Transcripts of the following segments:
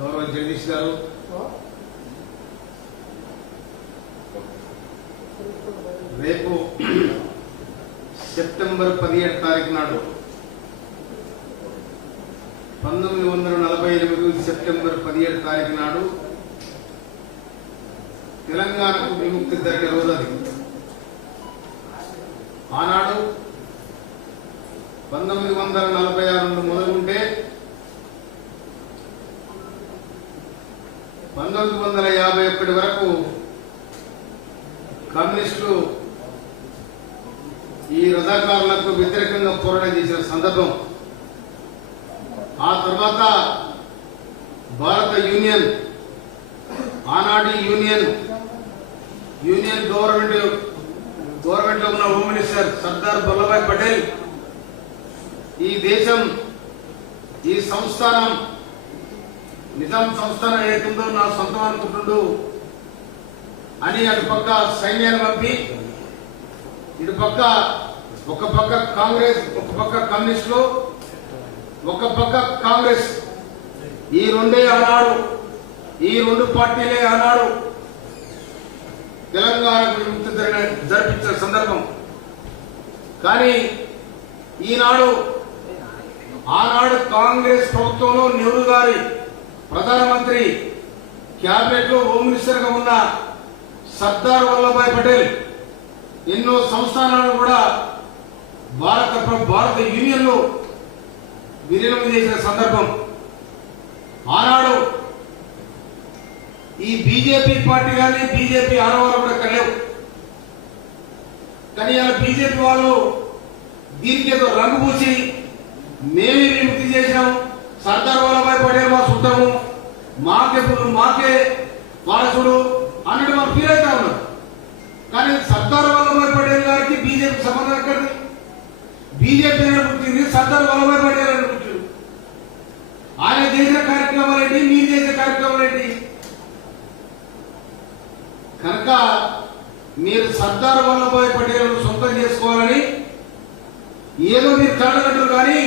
గౌరవ జగదీష్ గారు, రేపు సెప్టెంబర్ 17 తారీఖు నాడు 1948 సెప్టెంబర్ 17 తారీఖు నాడు తెలంగాణకు విముక్తి జరిగే రోజు అది. ఆనాడు 1946 నుండి మొదలుకుంటే 1951 వరకు కమ్యూనిస్టులు ఈ రజాకారులకు వ్యతిరేకంగా పోరాటం చేసిన సందర్భం. ఆ తర్వాత భారత యూనియన్, ఆనాటి యూనియన్ గవర్నమెంట్ లో ఉన్న హోమ్ మినిస్టర్ సర్దార్ వల్లభాయ్ పటేల్ ఈ దేశం, ఈ సంస్థానం, నిజాం సంస్థానం ఏతుందో నా సొంతం అనుకుంటుండు అని అటుపక్క సైన్యాన్ని పంపి, ఇటుపక్క ఒక పక్క కాంగ్రెస్, ఒక పక్క కమ్యూనిస్టులు, ఒక పక్క కాంగ్రెస్, ఈ రెండే ఆనాడు, ఈ రెండు పార్టీలే ఆనాడు తెలంగాణకు విముక్తి జరిపించిన సందర్భం. కానీ ఆనాడు కాంగ్రెస్ ప్రభుత్వంలో నెహ్రూ గారి ప్రధానమంత్రి, క్యాబినెట్ లో హోమ్ మినిస్టర్ గా ఉన్న సర్దార్ వల్లభాయ్ పటేల్ ఎన్నో సంస్థానాలను కూడా భారత యూనియన్ లో విలీనం చేసిన సందర్భం. ఆనాడు ఈ బీజేపీ పార్టీ కానీ బీజేపీ ఆడవాళ్ళు కూడా కలియవు. కానీ అలా బీజేపీ వాళ్ళు దీనికి ఏదో రంగు పూసి మేమే విముక్తి చేసినాం, సర్దార్ వల్లభాయ్ పటేల్ మా సుట్టము, మాకే వారసుడు అన్నట్టు మాకు ఫీల్ అవుతా ఉన్నారు. కానీ సర్దార్ వల్లభాయ్ పటేల్ గారికి బీజేపీ సంబంధం ఎక్కడిది? బీజేపీ పుట్టింది, సర్దార్ వల్లభాయ్ పటేల్ అని పుట్టింది. ఆయన చేసిన కార్యక్రమాలు ఏంటి, మీరు చేసే కార్యక్రమాలు ఏంటి? కనుక మీరు సర్దార్ వల్లభాయ్ పటేల్ సొంతం చేసుకోవాలని ఏదో మీరు కలగంటారు. కానీ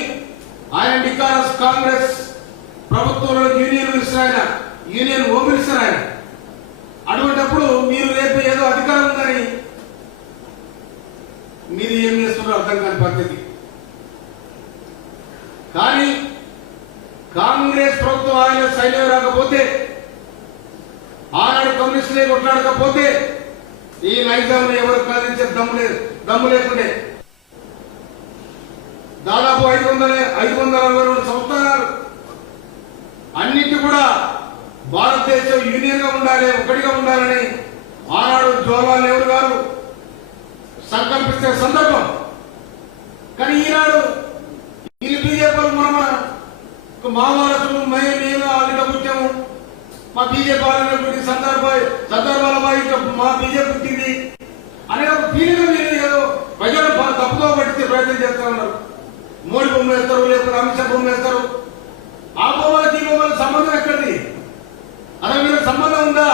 ఆయన టికారస్ కాంగ్రెస్ ప్రభుత్వంలో యూనియన్ మినిస్టర్, ఆయన యూనియన్ హోమ్ మినిస్టర్ ఆయన. అటువంటిప్పుడు మీరు రేపు ఏదో అధికారం ఉందని మీరు ఏం చేస్తున్నారో అర్థం కాని పద్ధతి. కానీ కాంగ్రెస్ ప్రభుత్వం ఆయన సైన్యం రాకపోతే, ఆనాడు కమ్యూనిస్టులే కొట్లాడకపోతే ఈ నైజాంను ఎవరు కాదించే దమ్ము లేకుండే. దాదాపు 562 సంవత్సరాలు అన్నిటి కూడా భారతదేశం యూనియన్ గా ఉండాలి, ఒకటిగా ఉండాలని ఆనాడు జవహర్లాల్ నెహ్రూ గారు సంకల్పిస్తున్న సందర్భం. కానీ ఈనాడు వీళ్ళు బీజేపీ మా వారసులు మేము ఆవిడ పుట్టాము, మా బీజేపీ వాళ్ళని పుట్టింది, సర్దార్ వల్లభాయ్ మా బీజేపీ పుట్టింది అనే ఒక ఫీలింగ్ మీరు ఏదో ప్రజలు తప్పుదో పట్టించే ప్రయత్నం చేస్తా ఉన్నారు. మోడీ బొమ్మ వేస్తారు, లేకపోతే అమిత్ షా బొమ్మ వేస్తారు. ఆ బొమ్మలకి ఈ బొమ్మల సంబంధం ఎక్కడిది? అలా మీరు సంబంధం ఉందా?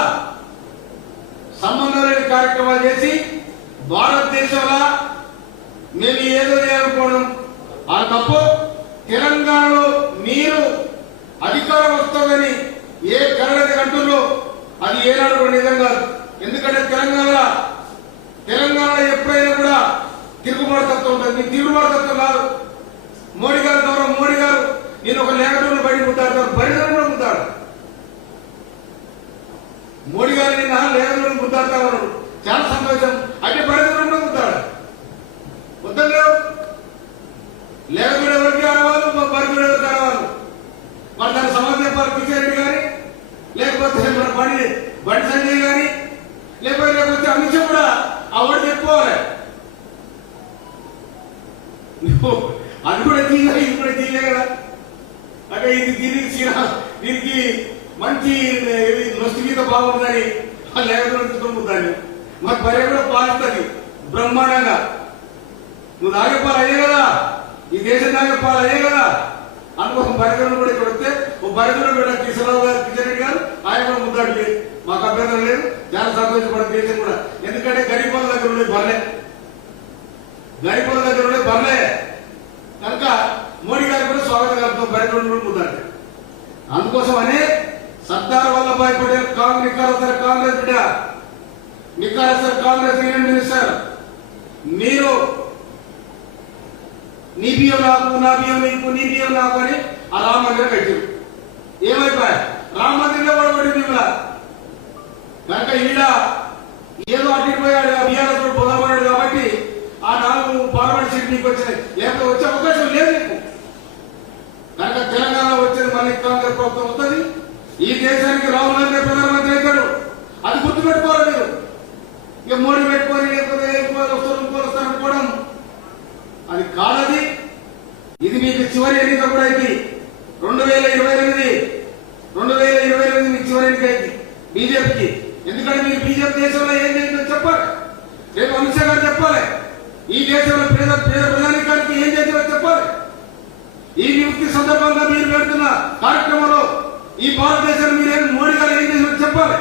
సంబంధం లేని కార్యక్రమాలు చేసి భారతదేశంలో మేము ఏదో చేయాలనుకోవడం ఆ తప్పు. తెలంగాణలో మీరు అధికారం వస్తుందని ఏ కరడది అంటుల్లో అది ఏనాడు కూడా నిజం కాదు. ఎందుకంటే తెలంగాణ ఎప్పుడైనా కూడా తిరుగుబాటుతత్వం ఉంటుంది. మీ తిరుగుబాటుతత్వం కాదు. మోడీ గారు, గౌరవ మోడీ గారు నేను ఒక లేఖను బయట ముద్దాడు, బయట కూడా ముద్దాడు. మోడీ గారు నిన్న లేఖను ముద్దాడుతా ఉన్నాడు, చాలా సంతోషం. అంటే బయట కూడా ముద్దాడు. వద్దలేవు లేఖలు ఎవరికి ఆడవాళ్ళు, బరికుడు ఎవరికి ఆడవాళ్ళు. మరి దాని సమాధానం చెప్పాలి కిషన్ రెడ్డి గారి, లేకపోతే మన బండి సంజయ్ గారి, లేకపోతే అమిత్ షా కూడా అవార్డు చెప్పుకోవాలి. అది కూడా తీయాలి, ఇది కూడా తీయలే కదా. అంటే దీనికి మంచి నొస్టి మీద బాగుందని లేకపోతే మరి భార్య కూడా పాలిస్తుంది బ్రహ్మాండంగా. నువ్వు నాగపాలు అయ్యే కదా, ఈ దేశం నాగపాలు అయ్యే కదా. అందుకోసం బరిగలను కూడా ఇక్కడ వస్తే ఓ బరిగలు కూడా కిషన్ రెడ్డి గారు ఆయన కూడా ముద్దాడు. మాకు అభ్యంతరం లేదు, చాలా సంతోషపడే దేశం కూడా. ఎందుకంటే గరీబుల దగ్గర ఉండే బర్లే కనుక మోడీ గారికి కూడా స్వాగతం కలుపుతాం బరిగలను కూడా ముద్దాడు. అందుకోసమనే సర్దార్ వల్లభాయ్ పటేల్ కాంగ్రెస్ బిడ్డ, నికారసర్ కాంగ్రెస్ యూనియన్ మినిస్టర్. మీరు నీ బియ్యం నాకు, నా బియ్యం నీకు, నీ బియ్యం నాకు అని ఆ రామ మందిరం కట్టారు. ఏమైపోయా? రామ మందిరంలో కూడా పడి మిమ్మల్ని కనుక ఈడ ఏదో అడ్డిపోయాడు, బియ్యాలతో పొదపడాడు కాబట్టి ఆ 4 పార్లమెంట్ సీట్లు నీకు వచ్చినాయి. లేకపోతే వచ్చే అవకాశం లేదు నీకు. కనుక తెలంగాణ వచ్చేది మళ్ళీ కాంగ్రెస్ ప్రభుత్వం వస్తుంది. ఈ దేశానికి రాహుల్ గాంధీ ప్రధానమంత్రి అవుతాడు. అది గుర్తుపెట్టుకోవాలి మీరు. ఇక మోడీ పెట్టుకొని లేకపోతే వస్తారు అనుకోవడం అది కాదది. ఇది మీకు చివరి ఎన్నిక కూడా అయింది. 2028 మీకు చివరి ఎన్నిక అయింది బీజేపీకి. ఎందుకంటే మీరు బీజేపీ దేశంలో ఏం చేసిందో చెప్పాలి. రేపు అమిత్ షా గారు చెప్పాలి. ఈ దేశంలో పేద ప్రధానికానికి ఏం చేసిందో చెప్పాలి. ఈ విముక్తి సందర్భంగా మీరు పెడుతున్న కార్యక్రమంలో ఈ భారతదేశంలో మీరేం మోడీ గారు ఏం చేసినా చెప్పాలి.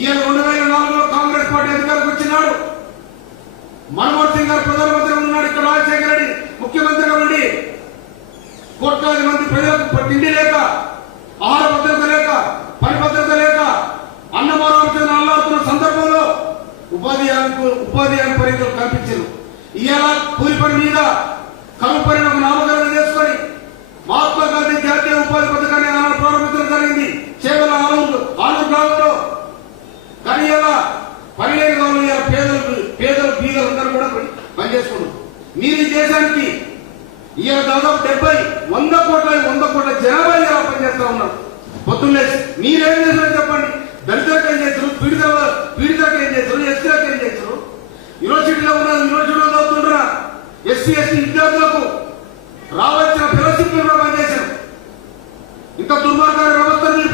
ఈయన 2004లో కాంగ్రెస్ పార్టీ అధికారికి వచ్చినాడు. మన్మోహన్ సింగ్ గారు ప్రధానమంత్రి ఉన్నాడు. ఇక్కడ రాజశేఖర రెడ్డి ముఖ్యమంత్రిగా ఉండి కోట్లాది మంది ప్రజలకు తిండి లేక, ఆహార భద్రత లేక, పని భద్రత లేక అన్నమారాలు అల్లాడుతున్న సందర్భంలో ఉపాధి హామీ పరీక్షలు కల్పించారు. ఇవాళ కూలి పని మీద కరువు పనిని ఒక నామకరణం చేసుకొని మహాత్మా గాంధీ జాతీయ ఉపాధి పథకాన్ని ఆనాడు ప్రారంభించడం జరిగింది చేవల ఆలూరు గ్రామంలో. కానీ ఇలా పని లేని వాళ్ళు ఇలా పేదలు బీదలందరూ కూడా పనిచేసుకున్నారు. మీరు ఈ దేశానికి ఇలా దాదాపు 100 కోట్ల జనాభా ఇలా పనిచేస్తా ఉన్నారు. పొద్దున్నే మీరేం చేశారో చెప్పండి. దళితులకు ఏం చేస్తారు, పీడితులకు ఏం చేస్తారు, ఎస్సీలకు ఏం చేస్తారు, యూనివర్సిటీలో చదువుతుంటారా ఎస్సీ విద్యార్థులకు రావాల్సిన ఫెలోషిప్ పనిచేశారు. ఇంకా దుర్మార్గమైన వ్యవస్థను మీరు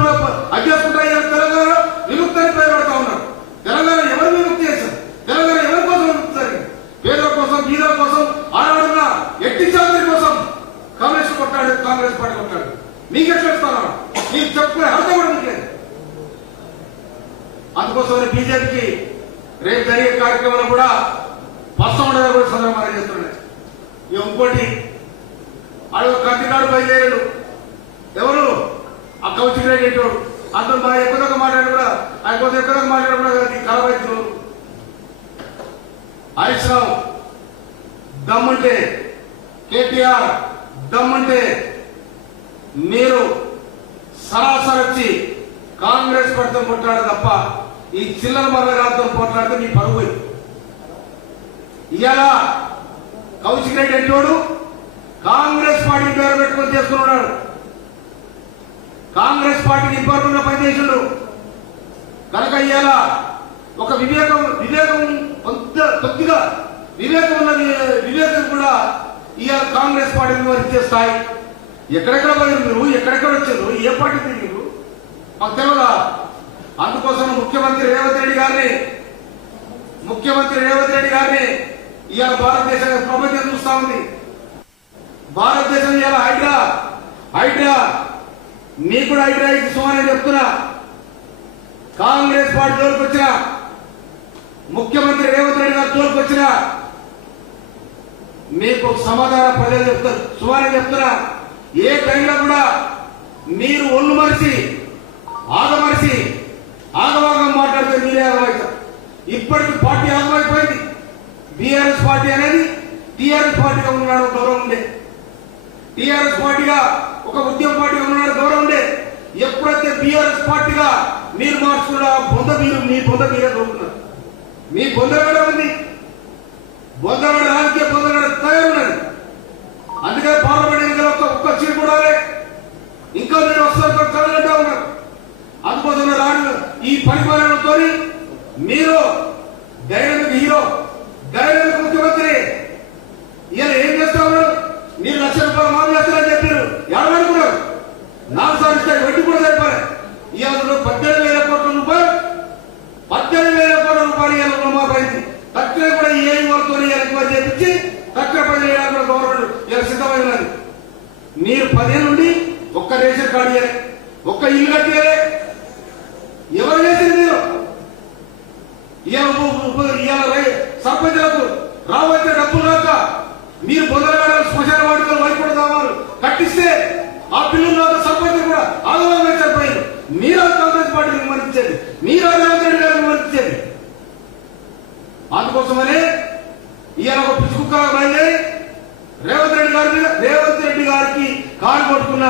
అడ్జేసుకుంటా తెలంగాణ విముక్తిని భయపడతా ఉన్నారు. తెలంగాణ ఎవరు విముక్తి చేశారు? తెలంగాణ ఎవరి కోసం విముక్తి జరిగింది? పేదల కోసం, బీదల కోసం, ఆడవాడున్న ఎట్టి జాతి కోసం కాంగ్రెస్ పార్టీ కొట్టాడు. మీకు ఎట్లా ఇస్తాను మీకు చెప్పుకునే అర్థం కూడా మీకు లేదు. అందుకోసమే బీజేపీకి రేపు జరిగే కార్యక్రమంలో కూడా పస్తమండగా కూడా సందర్భంగా చేస్తున్నాయి. ఇంకోటి అడుగు కంటినాడు బయలుదేరాడు. ఎవరు? ఆ కౌశిక్ రెడ్డి ఏంటోడు. అతను బాగా ఎక్కువగా మాట్లాడు కూడా, ఆయన కోసం ఎక్కువగా మాట్లాడు కూడా కలవైతున్నారు. హరీష్ రావు దమ్ముంటే, కేటీఆర్ దమ్ముంటే మీరు సరాసరి వచ్చి కాంగ్రెస్ పడితే కొట్లాడు తప్ప ఈ చిల్లర మర్రగాలతో పోట్లాడితే మీ పరుగు. ఇవాళ కౌశిక్ రెడ్డి అంటోడు కాంగ్రెస్ పార్టీ పేరు పెట్టుకొని చేసుకున్నాడు. కాంగ్రెస్ పార్టీకి ఇంపార్టెంట్ పనిచేసాడు. కనుక ఇవాళ ఒక వివేకం కొద్దిగా వివేకం ఉన్న వివేకం కూడా ఇవాళ కాంగ్రెస్ పార్టీని విమర్శించే స్థాయి. ఎక్కడెక్కడ పోయారు మీరు? ఎక్కడెక్కడ వచ్చారు? ఏ పార్టీ తిరిగారు? మాకు తెలియదా? అందుకోసం ముఖ్యమంత్రి రేవంత్ రెడ్డి గారిని ఇవాళ భారతదేశం ప్రపంచం చూస్తా ఉంది. భారతదేశం ఇవాళ హైడ్రా మీకు కూడా హైడ్రా సుమారని చెప్తున్నా. కాంగ్రెస్ పార్టీ జోలికి వచ్చిన ముఖ్యమంత్రి రేవంత్ రెడ్డి గారు జోలికి వచ్చిన మీకు సమాధానం ప్రజలు చెప్తారు. సుమారని చెప్తున్నా. ఏ టైంలో కూడా మీరు ఒళ్ళు మరిచి ఆగవాగం మాట్లాడితే మీరే ఆగమవుతారు. ఇప్పటికి పార్టీ ఆగమైపోయింది. బీఆర్ఎస్ పార్టీ అనేది టీఆర్ఎస్ పార్టీగా ఉన్నాడు గౌరవం ఉండే. టీఆర్ఎస్ పార్టీగా ఒక ఉద్యమ పార్టీగా ఉన్నాడు గౌరవం ఉండే. ఎప్పుడైతే బీఆర్ఎస్ పార్టీగా మీరు మార్చుకున్న మీ బొంద మీరే దొరుకుతున్నారు. మీ బొందగడ ఉంది. బొందగడ రాజకీయ బొందగడ తయారున్నది. అందుకే పార్లమెంట్ ఎన్నికలు ఒక్క సీట్ కూడా ఇంకా మీరు వస్తారు కలగంటా ఉన్నారు. అందుకోసం రాడు ఈ పరిపాలనతో మీరు డైనమిక్ ముఖ్యమంత్రి ఇలా ఏం చేస్తా ఉన్నారు? మీరు ₹1,00,000 మాఫీ చేస్తారని చెప్పారు. ఎవరు కూడా 4 సార్లు ఇస్తాడు. వడ్డీ కూడా సరిపోలే. ఇవాళ 18,000 కోట్ల రూపాయలు ఇవాళ రుణమాఫీ అయింది. తక్కువ కూడా ఏ వాళ్ళతో ఎంక్వైరీ చేపించి తక్కువ పని చేయడానికి కూడా గవర్నమెంట్ ఇలా సిద్ధమై ఉన్నది. మీరు 10 ఏళ్ళ నుండి ఒక్క రేషన్ కార్డు ఇవ్వలే, ఒక్క ఇల్లు కట్టియలే. ఎవరు చేసింది మీరు? ఇవాళ సర్పంచులకు రావాల్సిన డబ్బులు రాక మీరు బొందరగాడ శ్మశాన వాటికలు వైపుడు దావాలు కట్టిస్తే ఆ పిల్లలు సర్పంచ్ కూడా ఆగమనం సరిపోయింది. పట్టుకున్న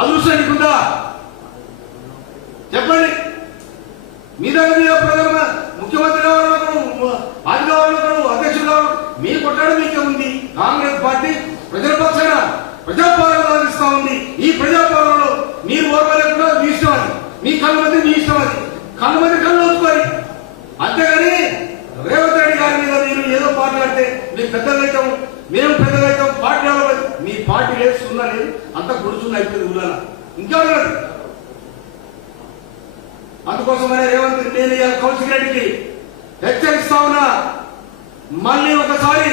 అదృష్టం నీకుందా? చెప్పండి. మీ దగ్గర ప్రధాన ముఖ్యమంత్రి కావాలనుకో, అది కావాలనుకో, అధ్యక్షుడు కావాలి, మీ కొట్టాడు మీకే ఉంది. కాంగ్రెస్ పార్టీ ప్రజల పక్షాన ప్రజాపాలన సాగిస్తా ఉంది. ఈ ప్రజాపాలనలో మీరు ఓర్వలేకుండా మీ ఇష్టం అది, మీ కళ్ళ మంది మీ ఇష్టం అది, కళ్ళ మంది కళ్ళు వచ్చుకోవాలి. అంతేగాని రేవంత్ రెడ్డి గారి మీద మీరు ఏదో మాట్లాడితే మీ పెద్దలైతాం, మేము పెద్దలైతాం, పార్టీ మీ పార్టీ లేదు, సున్నా లేదు, అంత గుడుచున్న అయిపోయింది ఊళ్ళ. ఇంకా లేదు. అందుకోసమనే రేవంత్ నేను కౌన్సిల్ రెడ్డికి హెచ్చరిస్తా ఉన్నా, మళ్ళీ ఒకసారి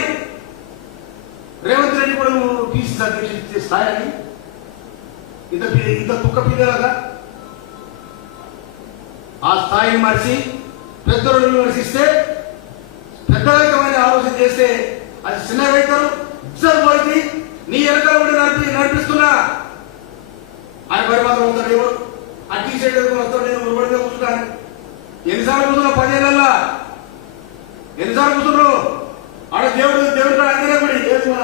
రేవంత్ రెడ్డి కూడా నువ్వు పిసిసి అధ్యక్షుడు ఇచ్చే స్థాయిని ఇంత కుక్క పిల్లలాగా ఆ స్థాయిని మరిచి పెద్దలు విమర్శిస్తే, పెద్దలైకమైన ఆలోచన చేస్తే అది చిన్న రైతులు పోయి నీ వెనకాల కూడా నడిపిస్తున్నా ఆయన పరిపాలన అవుతాడు. ఎవరు ఆ టీ షర్ట్ వస్తాడు, నేను ఉరుబడిగా కూర్చుంటాను. ఎన్నిసార్లు కూర్చున్నావు 10 ఏళ్ళల్లా? ఎన్నిసార్లు కూర్చున్నావు? ఆడ దేవుడు కాడ అంజనే గుడి ఏది మన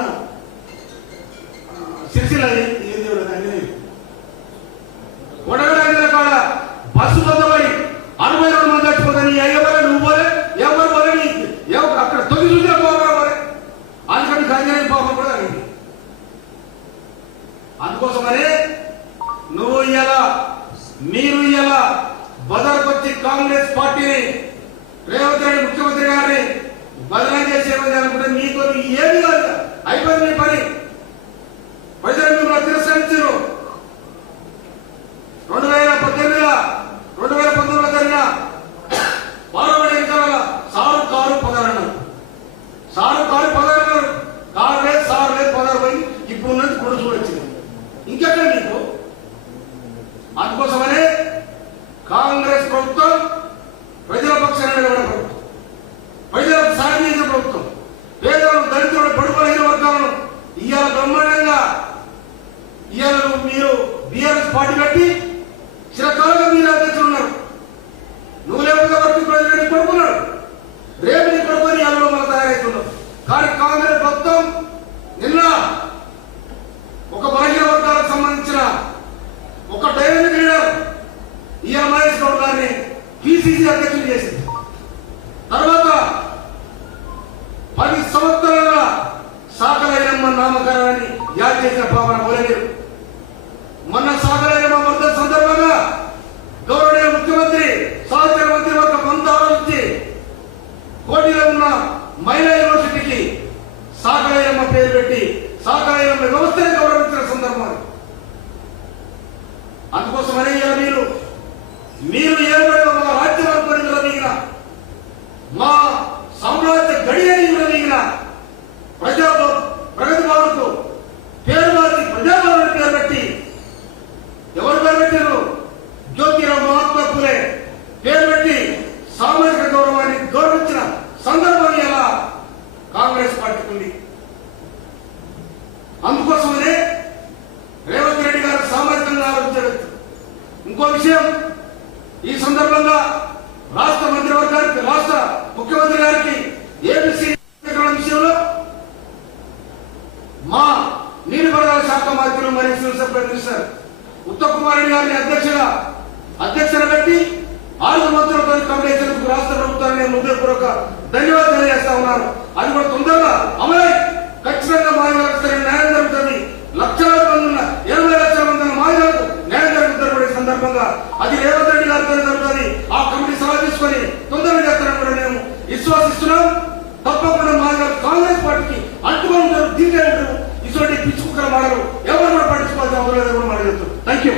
సిరిసిల్ల ఏ దేవుడు అంజనే కొడగడ అంజన కాడ బస్సు పొందబడి 62 మంది చచ్చిపోతా. నీ ఎవరే నువ్వు పోలే, ఎవరు పోలే, అక్కడ తొలి చూసిన పోవడం పోలే. అందుకని అంజనే పాపం కూడా అయింది. అందుకోసమనే నువ్వు మీరు ఇలా బదర్కొచ్చి కాంగ్రెస్ పార్టీని రేవంత్ రెడ్డి ముఖ్యమంత్రి గారిని బదనాం చేసేమని అనుకుంటే మీతో ఏమి కాదు, అయిపోయింది మీ పని. ప్రజలు మిమ్మల్ని తిరస్కరించారు. 2019లో జరిగిన పార్లమెంట్ ఎన్నికల సారు కారు పదారన్నారు. కారు లేదు, సారు లేదు, పదారు పోయి ఇప్పుడు ఉన్నది కొడుకు వచ్చింది. ఇంకెక్కడ మీకు? అందుకోసమనే కాంగ్రెస్ ప్రభుత్వం ప్రజల పక్షాన నిలబడే ప్రభుత్వం, ప్రజలకు సాయం చేసే ప్రభుత్వం, పేదలను, దళితులను, బడుగులైన వర్గాలను ఇవాళ బ్రహ్మాండంగా ఇవాళ మీరు బీఆర్ఎస్ పార్టీ పెట్టి చిరకాలంగా మీరు అధ్యక్షులు ఉన్నారు. నువ్వు లేకపోతే వరకు ప్రజలు కొడుకున్నాడు, రేపు నీ కొడుకుని ఎవరో మన తయారవుతున్నావు. కానీ కాంగ్రెస్ ప్రభుత్వం నిన్న ఒక బలహీన వర్గాలకు సంబంధించిన ఒక డైనమిక్ లీడర్ ఇవాళ మహేష్ గౌడ్ గారిని పిసిసి అధ్యక్షులు చేసింది. తర్వాత 10 సంవత్సరాల సాకలైనమ్మ నామకరణాన్ని యాద చేసిన పాపన పోలేరు. మొన్న సాకలైనమ్మ వర్ధన సందర్భంగా గౌరవనీయ ముఖ్యమంత్రి సహచర మంత్రి వర్గ కొంత ఆలోచించి కోటిలో ఉన్న మహిళా యూనివర్సిటీకి సాకలైనమ్మ పేరు పెట్టి సాకలైనమ్మ వ్యవస్థని గౌరవించిన సందర్భం. అందుకోసమనే మీరు ఏర్పడిన మా రాజ్యవర్గం నిలదీగిన, మా సామ్రాజ్య గడియని నిలదీగిన ప్రగతి భారత్ పేరు మార్చి ప్రజాభవన్ పేరు పెట్టి ఎవరు పేరు పెట్టారు? జ్యోతిరావు మహాత్మా ఫులే పేరు పెట్టి సామాజిక గౌరవాన్ని గౌరవించిన సందర్భం ఎలా కాంగ్రెస్ పార్టీకి ఉంది. అందుకోసమనే రేవంత్ రెడ్డి గారు సామాజికంగా ఆలోచించారు. ఇంకో విషయం, ఈ సందర్భంగా రాష్ట్ర మంత్రివర్గానికి, రాష్ట్ర ముఖ్యమంత్రి గారికి ఏబిసి విషయంలో మా నీటిపారుదల శాఖ మంత్రులు మరియు civil supply minister Uttam Kumar Reddy గారిని అధ్యక్షత పెట్టి 6 మంత్రులతో కమిటీ చేసేందుకు రాష్ట్ర ప్రభుత్వాన్ని హృదయపూర్వక ధన్యవాదాలు తెలియజేస్తా ఉన్నారు. అది కూడా తొందరగా అమలై ఖచ్చితంగా మాదిగలకు న్యాయం జరుగుతుంది. లక్షలాది మంది ఉన్న 80 లక్షల మంది ఉన్న మాదిగలకు న్యాయం జరుగుతున్న సందర్భంగా అది రేవంత్ రెడ్డి గారితో జరుగుతుంది. ఆ కమిటీ సలహా తీసుకొని తొందరగా చేస్తారని కూడా మేము విశ్వాసిస్తున్నాం. తప్పకుండా మాదిగలు కాంగ్రెస్ పార్టీకి అంటుకొని ఉంటారు, దీనికే ఉంటారు. ఇటువంటి పిచ్చి కుక్కల మాటలు ఎవరు కూడా పట్టించుకోవాల్సిన అవసరం లేదని కూడా మాట్లాడుతారు. Thank you.